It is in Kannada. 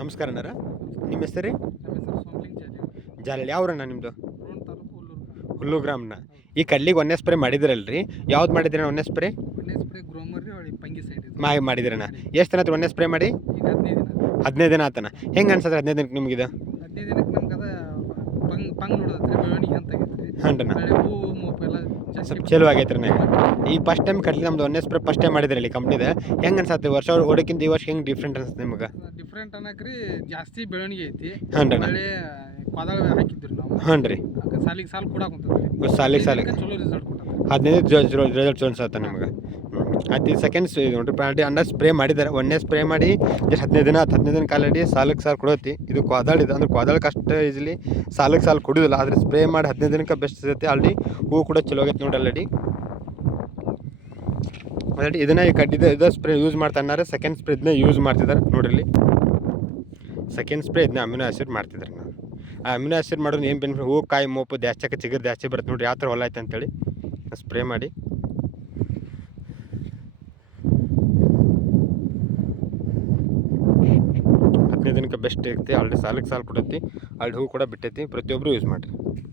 ನಮಸ್ಕಾರ ಅಣ್ಣಾರ. ನಿಮ್ಮ ಹೆಸರು ರೀ? ನಮ್ಮ ಹೆಸರು ಸೋಮಲಿಂಗ್ ಜಾಲಿ. ಜಾಲಹಳ್ಳಿ ಯಾವ್ರಣ್ಣ ನಿಮ್ಮದು? ರೋಣ ತಾಲೂಕು ಹುಲ್ಲೂರು. ಹುಲ್ಲು ಗ್ರಾಮನ. ಈ ಕಡ್ಲಿಗೆ ಒಂದೇ ಸ್ಪ್ರೇ ಮಾಡಿದ್ರಲ್ರಿ, ಯಾವ್ದು ಮಾಡಿದ್ರಿ ಒಂದೇ ಸ್ಪ್ರೇ? ಒಳ್ಳೆ ಸ್ಪ್ರೇ ಗ್ರೋಮರ್ ಹೊಳಿ ಪಂಗಿ ಸೈಡ್ ಇದು. ಮಾಡಿದ್ರಣ್ಣ. ಎಷ್ಟು ದಿನ ಆಯ್ತು ಒಂದೇ ಸ್ಪ್ರೇ ಮಾಡಿ? ಈಗ 15 ದಿನ. 15 ದಿನ ಆತನ. ಹೆಂಗೆ ಅನ್ಸತ್ರಿ 15 ದಿನಕ್ಕೆ ನಿಮ್ಗೆ ಇದು? 15 ದಿನಕ್ಕೆ ನಮ್ಗೆ ಅದ ಪಂಗ್ ನೋಡೋದತ್ರಿ ಬೆಳವಣಿಗೆ ಅಂತ ಆಗೈತ್ರಿ. ಹಂಡ್ರಣ್ಣ. ಬೆಳೆ ಹೂವು ಮೂಪು ಎಲ್ಲ ಜಾಸ್ತಿ ಸ್ವಲ್ಪ ಚಲೋ ಆಗೈತ್ರಿ ನನಗೆ. ಈ ಫಸ್ಟ್ ಟೈಮ್ ಕಡ್ಲಿ ನಮ್ದು ಒಂದೇ ಸ್ಪ್ರೇ ಫಸ್ಟ್ ಟೈಮ್ ಮಾಡಿದ್ರಲ್ಲಿ ಕಂಪ್ನಿದ. ಹೆಂಗೆ ಅನ್ಸತ್ತೆ ವರ್ಷ ಓಡಕ್ಕಿಂತ ಈ ವರ್ಷ ಹೆಂಗೆ ಡಿಫ್ರೆಂಟ್ ಅನ್ಸುತ್ತೆ ನಿಮ್ಗೆ? ಡಿಫ್ರೆಂಟ್ ಅನ್ನಕ್ರಿ ಜಾಸ್ತಿ ಬೆಳವಣಿಗೆ ಐತಿ. ಹಂಡ್ರಣ್ಣ. ಬೆಳೆ ಕೋದಾಳ ಹಾಕಿದ್ರಿ ನಾವು. ಹ್ಞೂ ರೀ. ಸಾಲಿಗೆ ಸಾಲು ಕೂಡ ಕುಂತದ್ರಿ. ಸಾಲಿಗೆ ಚಲೋ ರಿಸಲ್ಟ್ ಕೊಟ್ಟದ. 15 ರಿಸಲ್ಟ್ ಅನ್ಸತ್ತೆ ನಿಮ್ಗೆ. ಅದು ಸೆಕೆಂಡ್ಸ್ ನೋಡ್ರಿ ಅಂಡ ಸ್ಪ್ರೇ ಮಾಡಿದ್ದಾರೆ. ಒಂದೇ ಸ್ಪ್ರೇ ಮಾಡಿ ಜಸ್ಟ್ 15 ದಿನ 15 ದಿನ ಕಾಲಡಿ ಸಾಲಕ್ಕೆ ಸಾಲು ಕೊಡೋತಿ. ಇದು ಕ್ವಾದಾಳಿದೆ ಅಂದ್ರೆ ಕ್ವಾದಾಳಕ್ಕೆ ಅಷ್ಟು ಈಸಿಲಿ ಸಾಲಕ್ಕೆ ಸಾಲು ಕೊಡೋದಿಲ್ಲ. ಆದರೆ ಸ್ಪ್ರೇ ಮಾಡಿ 15 ದಿನಕ್ಕೆ ಬೆಸ್ಟ್ ಸಿಗುತ್ತೆ. ಆಲ್ರೆಡಿ ಹೂವು ಕೂಡ ಚಲೋ ಆಗೈತೆ ನೋಡಿ. ಆಲ್ರೆಡಿ ಇದನ್ನು ಈ ಇದು ಸ್ಪ್ರೇ ಯೂಸ್ ಮಾಡ್ತಾನೆ. ಸೆಕೆಂಡ್ ಸ್ಪ್ರೇ ಇದನ್ನ ಯೂಸ್ ಮಾಡ್ತಿದ್ದಾರೆ ನೋಡ್ರಿ. ಸೆಕೆಂಡ್ ಸ್ಪ್ರೇ ಇದನ್ನ ಅಮಿನೋ ಆ್ಯಸಿಡ್ ಮಾಡ್ತಿದ್ದಾರೆ. ನಾವು ಆ ಅಮಿನೋ ಆ್ಯಸಿಡ್ ಮಾಡೋದು ಏನು ಬೆನಿಫಿಟ್? ಹೂವು ಕಾಯಿ ಮೋಪು ಜಾಸ್ತಿ ಚಿಗುರು ಜಾಸ್ತಿ ಬರುತ್ತೆ ನೋಡಿರಿ. ಯಾವ ಥರ ಹೊಲ ಐತೆ ಅಂತೇಳಿ ಸ್ಪ್ರೇ ಮಾಡಿ. ದಿನಕ್ಕೆ ಬೆಸ್ಟ್ ಐತಿ. ಆಲ್ರೆಡಿ ಸಾಲಕ್ಕೆ ಸಾಲು ಕೊಡೈತಿ. ಆಲ್ರೆಡಿ ಹೂ ಕೂಡ ಬಿಟ್ಟೈತಿ. ಪ್ರತಿಯೊಬ್ಬರು ಯೂಸ್ ಮಾಡಿರಿ.